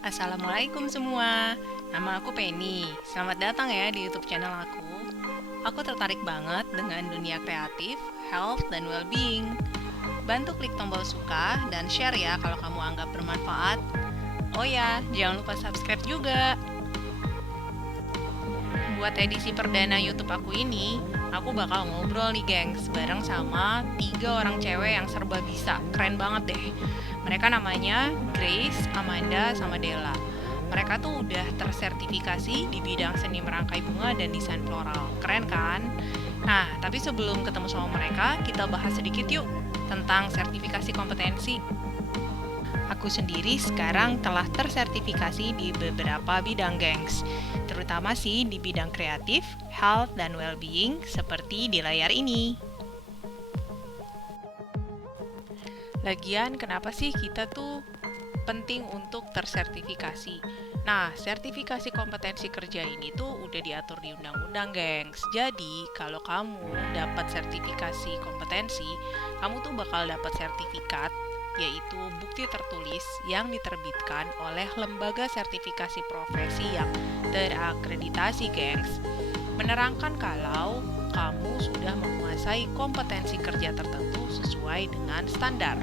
Assalamualaikum semua, nama aku Penny. Selamat datang ya di YouTube channel aku. Aku tertarik banget dengan dunia kreatif, health, dan well-being. Bantu klik tombol suka dan share ya kalau kamu anggap bermanfaat. Oh ya, jangan lupa subscribe juga. Buat edisi perdana YouTube aku ini, aku bakal ngobrol nih gengs, bareng sama 3 orang cewek yang serba bisa. Keren banget deh. Mereka namanya Grace, Amanda, sama Della. Mereka tuh udah tersertifikasi di bidang seni merangkai bunga dan desain floral. Keren kan? Nah, tapi sebelum ketemu sama mereka, kita bahas sedikit yuk tentang sertifikasi kompetensi. Aku sendiri sekarang telah tersertifikasi di beberapa bidang gengs, terutama sih di bidang kreatif, health, dan well-being seperti di layar ini. Lagian kenapa sih kita tuh penting untuk tersertifikasi? Nah, sertifikasi kompetensi kerja ini tuh udah diatur di undang-undang, gengs. Jadi, kalau kamu dapat sertifikasi kompetensi, kamu tuh bakal dapat sertifikat, yaitu bukti tertulis yang diterbitkan oleh lembaga sertifikasi profesi yang terakreditasi, gengs. Menerangkan kalau kamu sudah menguasai kompetensi kerja tertentu sesuai dengan standar.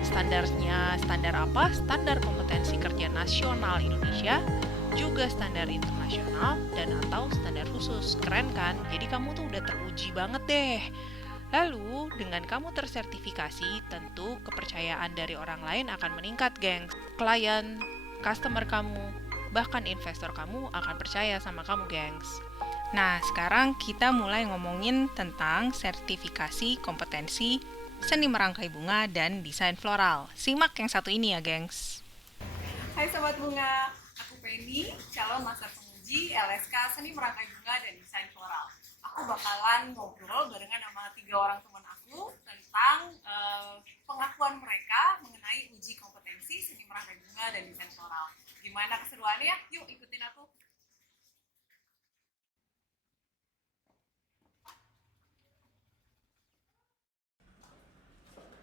Standarnya standar apa? Standar kompetensi kerja nasional Indonesia, juga standar internasional, dan atau standar khusus. Keren kan? Jadi kamu tuh udah teruji banget deh. Lalu, dengan kamu tersertifikasi, tentu kepercayaan dari orang lain akan meningkat, gengs. Klien, customer kamu, bahkan investor kamu akan percaya sama kamu, gengs. Nah, sekarang kita mulai ngomongin tentang sertifikasi kompetensi seni merangkai bunga dan desain floral. Simak yang satu ini ya, gengs. Hai Sobat Bunga, aku Penny, calon master penguji LSK Seni Merangkai Bunga dan Desain Floral. Aku bakalan ngobrol barengan sama 3 orang teman aku tentang pengakuan mereka mengenai uji kompetensi seni merangkai bunga dan desain floral. Gimana keseruannya? Yuk ikutin aku.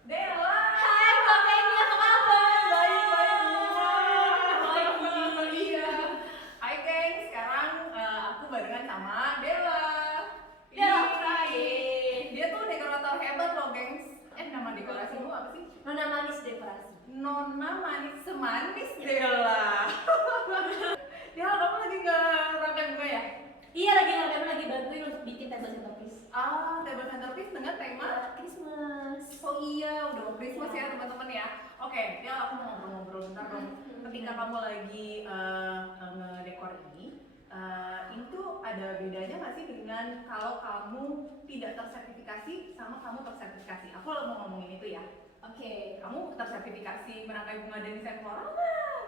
Della! Hai Mbak Penny, apa kabar? Baik. Iya. Hai geng, sekarang aku barengan sama Della. Della Ih, Praye. dia tuh dekorator hebat loh, gengs. Nama dekorasimu apa sih? Nona manis dekorasi. Nona manis semanis Della. Della, kamu lagi ngerangkai bunga ya? Iya, lagi bantuin untuk bikin table centerpiece. Table centerpiece dengan tema Christmas. Oh iya, udah mau Christmas ya teman-teman ya. Oke, ya aku mau ngobrol-ngobrol bentar dong. Ketika kamu lagi ngedekor ini tuh ada bedanya nggak sih dengan kalau kamu tidak tersertifikasi sama kamu tersertifikasi? Aku mau ngomongin itu ya. Oke. Kamu tersertifikasi merangkai bunga dan desain floral nggak?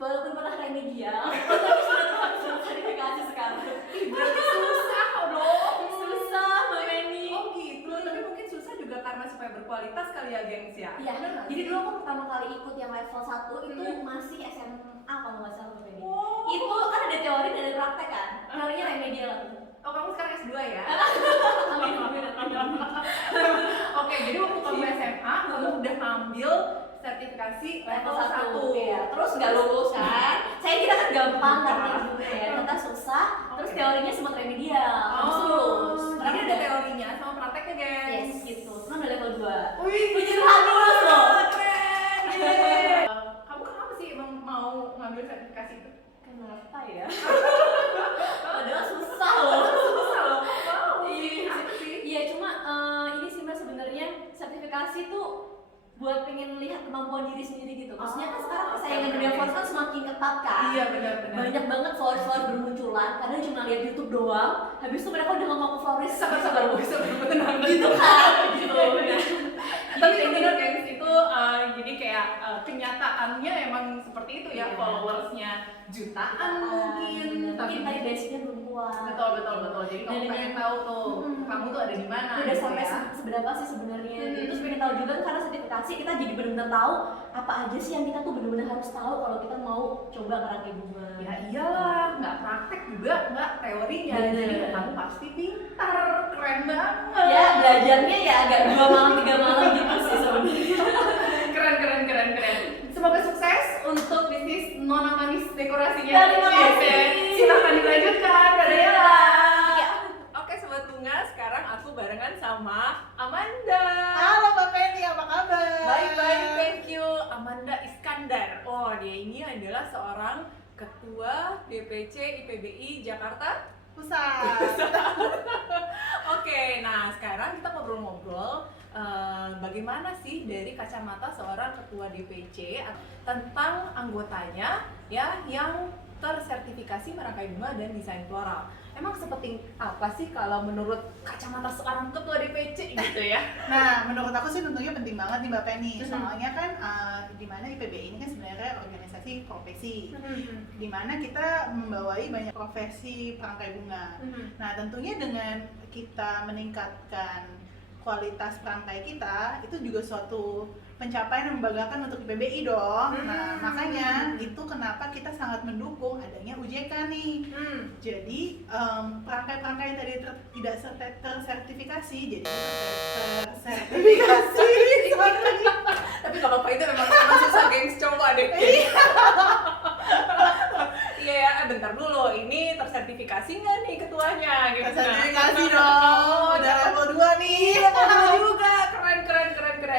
Walaupun pernah remedial, tapi sudah tersertifikasi sekarang. Berarti susah dong. Susah Mbak Penny. Oh gitu, tapi mungkin susah juga karena supaya berkualitas kali ya, gengs ya. Iya, Bener nggak jadi sih? dulu aku pertama kali ikut yang level 1 itu masih SMA kalau nggak salah Mbak Penny. Oh. Itu kan ada teori dan ada praktek kan. Teorinya remedial. Oh, kamu sekarang S2 ya? Amin. Oke, jadi waktu kamu SMA, kamu udah ngambil sertifikasi Level 1 1. ya. Terus nggak lulus kan. Saya kira kan gampang karena juga ya, ternyata susah. Terus teorinya sempat remedial, terus lulus. Jadi ada teorinya sama prakteknya, guys. Yes, gitu. Cuma udah level 2. Wih, Puji Tuhan lulus loh. keren. Yeay. Kamu kenapa sih emang mau ngambil sertifikasi itu? Kenapa ya? Padahal susah loh. Susah loh. Wow. Iya, Apa sih? iya cuma ini sih Mbak sebenarnya sertifikasi tuh buat pengen lihat kemampuan diri sendiri gitu. Maksudnya kan sekarang persaingan dunia flowers kan semakin ketat kan. Iya, benar-benar. Banyak banget flowers bermunculan. Kadang cuma lihat YouTube doang. Habis itu mereka udah ngomong ke florist. Sabar, benar. Gitu kan. Gitu. Tapi itu benar, guys, itu jadi kayak kenyataannya emang seperti itu ya. Iya. Followersnya jutaan mungkin, tapi mungkin tadi basicnya belum kuat. betul. Jadi kamu Dan pengen tahu tuh kamu tuh ada di mana udah gitu sampai ya. seberapa sih sebenarnya. Terus pengen tahu juga karena sertifikasi kita jadi benar-benar tahu apa aja sih yang kita tuh benar-benar harus tahu kalau kita mau coba merangkai bunga. Ya iyalah, nggak praktek juga, nggak teorinya. Bener. Jadi kamu pasti pintar, keren banget. Ya belajarnya ya agak 2 malam 3 malam gitu sih sebenarnya. Keren. Semoga sukses untuk bisnis dekorasinya. Ya, terima kasih. Silahkan dilanjutkan, Mbak Dela. Iya. Oke Sobat Bunga, sekarang aku barengan sama Amanda. Halo Mbak Penny, apa kabar? Baik-baik, thank you. Amanda Iskandar. Oh, dia ini adalah seorang Ketua DPC IPBI Jakarta Pusat. Oke, nah sekarang kita ngobrol-ngobrol bagaimana sih dari kacamata seorang ketua DPC tentang anggotanya ya yang tersertifikasi merangkai bunga dan desain floral. Emang sepenting apa sih kalau menurut kacamata seorang ketua DPC gitu ya? Nah, menurut aku sih tentunya penting banget nih Mbak Penny. Soalnya kan di mana IPBI ini kan sebenarnya organisasi profesi, di mana kita membawai banyak profesi perangkai bunga. Nah, tentunya dengan kita meningkatkan kualitas perangkai kita, itu juga suatu pencapaian yang membanggakan untuk IPBI dong. Nah, makanya itu kenapa kita sangat mendukung adanya UJK nih. Jadi perangkai-perangkai yang tadi tidak tersertifikasi, jadi tersertifikasi. Tapi gak apa-apa, itu memang susah gengs, coba deh. Iya ya, bentar dulu, ini tersertifikasi nggak nih ketuanya? Gitu. Tersertifikasi dong, udah level 2 nih. Juga, keren.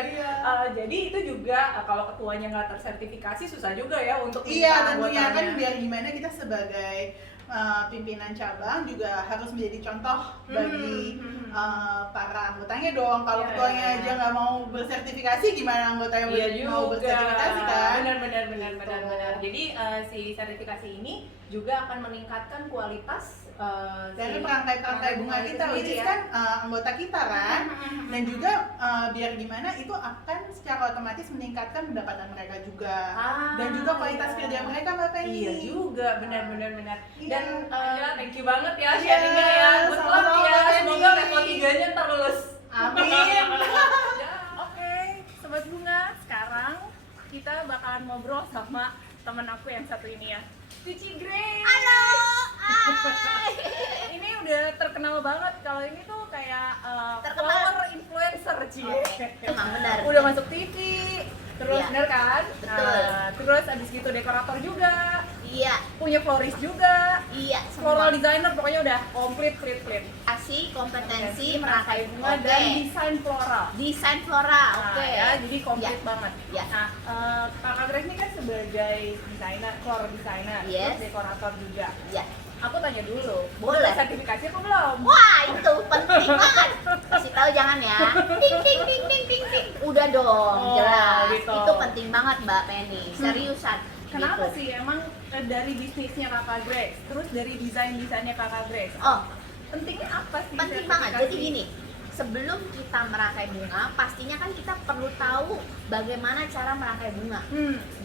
Iya. Jadi itu juga kalau ketuanya nggak tersertifikasi susah juga ya untuk Iya, minta tentunya kan anggotanya. biar gimana kita sebagai pimpinan cabang juga harus menjadi contoh bagi para anggotanya dong. Kalau Iya. ketuanya aja nggak mau bersertifikasi, gimana anggotanya Iya mau juga, bersertifikasi kan? benar. Gitu. Jadi si sertifikasi ini juga akan meningkatkan kualitas Dari perangkai-perangkai bunga kita, itu which is sendiri ya. kan anggota kita kan, dan juga biar gimana itu akan secara otomatis meningkatkan pendapatan mereka juga, dan juga kualitas kerja mereka Mbak Penny. Iya juga, benar. Iya. Dan thank you banget ya Iya, sharingnya ya. Good luck sama-sama, ya. Mbak Penny. Semoga level 3-nya ntar lulus. Amin. Oke, Sobat Bunga, sekarang kita bakalan ngobrol sama temen aku yang satu ini ya, Cici Grace. Halo. Ini udah terkenal banget, kalau ini tuh kayak Terkenal. flower influencer, Cie. Emang benar. Udah masuk TV, terus Iya. bener kan? Betul. Terus abis gitu dekorator juga, Iya. punya florist juga, Iya. floral Semua. designer, pokoknya udah komplit. Asih kompetensi merangkai bunga Oke. dan desain floral. Desain floral. Nah, Oke. ya, jadi komplit Ya. banget. Ya. Nah, Kakak Grace ini kan sebagai desainer, floral designer, Yes. terus dekorator juga. Ya. Aku tanya dulu, Boleh. udah sertifikasi apa belum? Wah, itu penting banget. Kasih tahu jangan ya. Ting ting ting ting ting ting. Udah dong, Oh, jelas. gitu. Itu penting banget Mbak Penny. Seriusan. Kenapa Gitu. sih emang dari bisnisnya Kakak Grace, terus dari desainnya Kakak Grace? Oh, Pentingnya apa sih? penting banget. sertifikasi? Jadi gini, sebelum kita merangkai bunga, pastinya kan kita perlu tahu bagaimana cara merangkai bunga.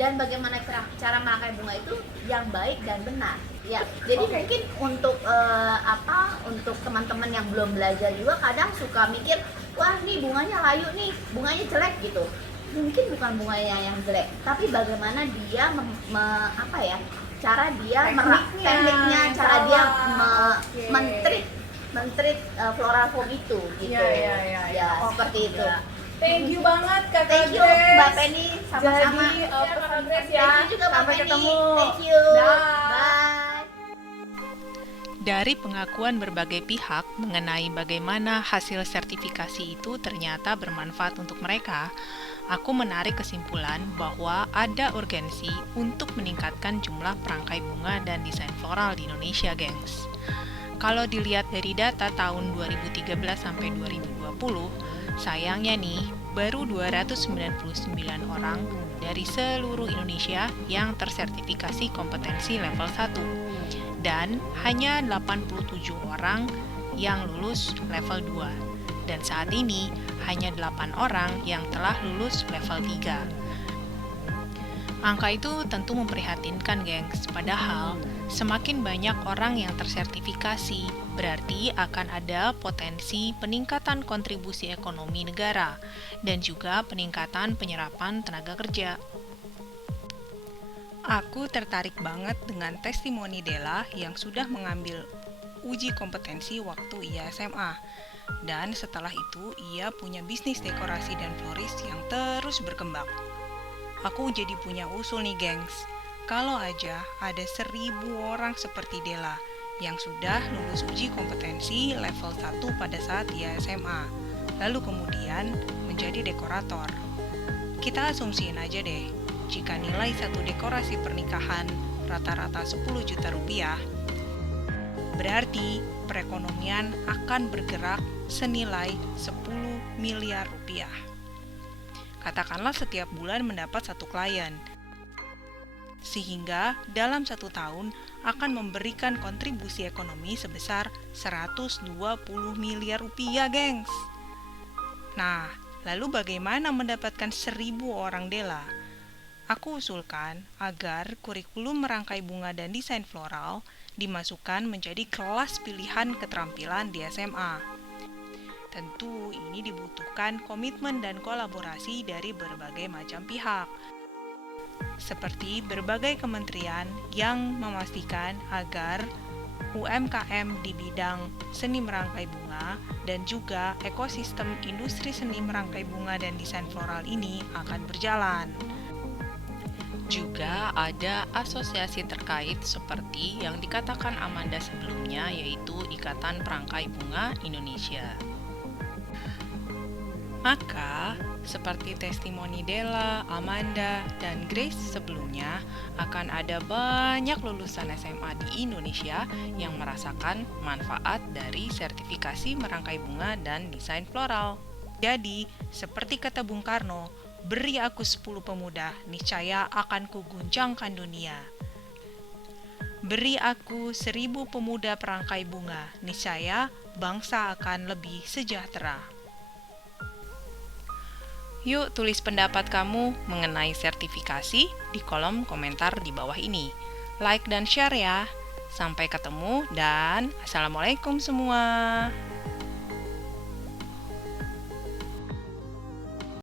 Dan bagaimana cara merangkai bunga itu yang baik dan benar. Ya, jadi Oke. mungkin untuk untuk teman-teman yang belum belajar juga kadang suka mikir, wah nih bunganya layu nih, bunganya jelek gitu. Mungkin bukan bunganya yang jelek, tapi bagaimana dia cara dia Tekniknya, tekniknya, cara salah. dia Oke. mentreat floral foam itu gitu. Iya. Ya, Oh, seperti itu. iya. Thank you banget Kakak Thank you Grace. Mbak Penny, sama-sama. Jadi Kakak Grace ya. Thank you juga Mbak Sampai Penny. ketemu. Thank you. Dah. Bye. Dari pengakuan berbagai pihak mengenai bagaimana hasil sertifikasi itu ternyata bermanfaat untuk mereka, aku menarik kesimpulan bahwa ada urgensi untuk meningkatkan jumlah perangkai bunga dan desain floral di Indonesia, gengs. Kalau dilihat dari data tahun 2013 sampai 2020, sayangnya nih, baru 299 orang dari seluruh Indonesia yang tersertifikasi kompetensi level 1 dan hanya 87 orang yang lulus level 2 dan saat ini hanya 8 orang yang telah lulus level 3. Angka itu tentu memprihatinkan, gengs. Padahal semakin banyak orang yang tersertifikasi, berarti akan ada potensi peningkatan kontribusi ekonomi negara dan juga peningkatan penyerapan tenaga kerja. Aku tertarik banget dengan testimoni Della yang sudah mengambil uji kompetensi waktu ia SMA. Dan setelah itu, ia punya bisnis dekorasi dan florist yang terus berkembang. Aku jadi punya usul nih, gengs. kalau aja ada 1.000 orang seperti Della yang sudah lulus uji kompetensi level 1 pada saat dia SMA, lalu kemudian menjadi dekorator. Kita asumsiin aja deh, jika nilai satu dekorasi pernikahan rata-rata 10 juta rupiah, berarti perekonomian akan bergerak senilai 10 miliar rupiah. Katakanlah setiap bulan mendapat satu klien, sehingga dalam 1 tahun akan memberikan kontribusi ekonomi sebesar 120 miliar rupiah, gengs. Nah, lalu bagaimana mendapatkan 1.000 orang Della? Aku usulkan agar kurikulum merangkai bunga dan desain floral dimasukkan menjadi kelas pilihan keterampilan di SMA. Tentu ini dibutuhkan komitmen dan kolaborasi dari berbagai macam pihak, seperti berbagai kementerian yang memastikan agar UMKM di bidang seni merangkai bunga dan juga ekosistem industri seni merangkai bunga dan desain floral ini akan berjalan. Juga ada asosiasi terkait seperti yang dikatakan Amanda sebelumnya, yaitu Ikatan Perangkai Bunga Indonesia. Maka, seperti testimoni Della, Amanda, dan Grace sebelumnya, akan ada banyak lulusan SMA di Indonesia yang merasakan manfaat dari sertifikasi merangkai bunga dan desain floral. Jadi, seperti kata Bung Karno, beri aku 10 pemuda, niscaya akan kuguncangkan dunia. Beri aku 1.000 pemuda perangkai bunga, niscaya bangsa akan lebih sejahtera. Yuk tulis pendapat kamu mengenai sertifikasi di kolom komentar di bawah ini. Like dan share ya. Sampai ketemu dan Assalamualaikum semua.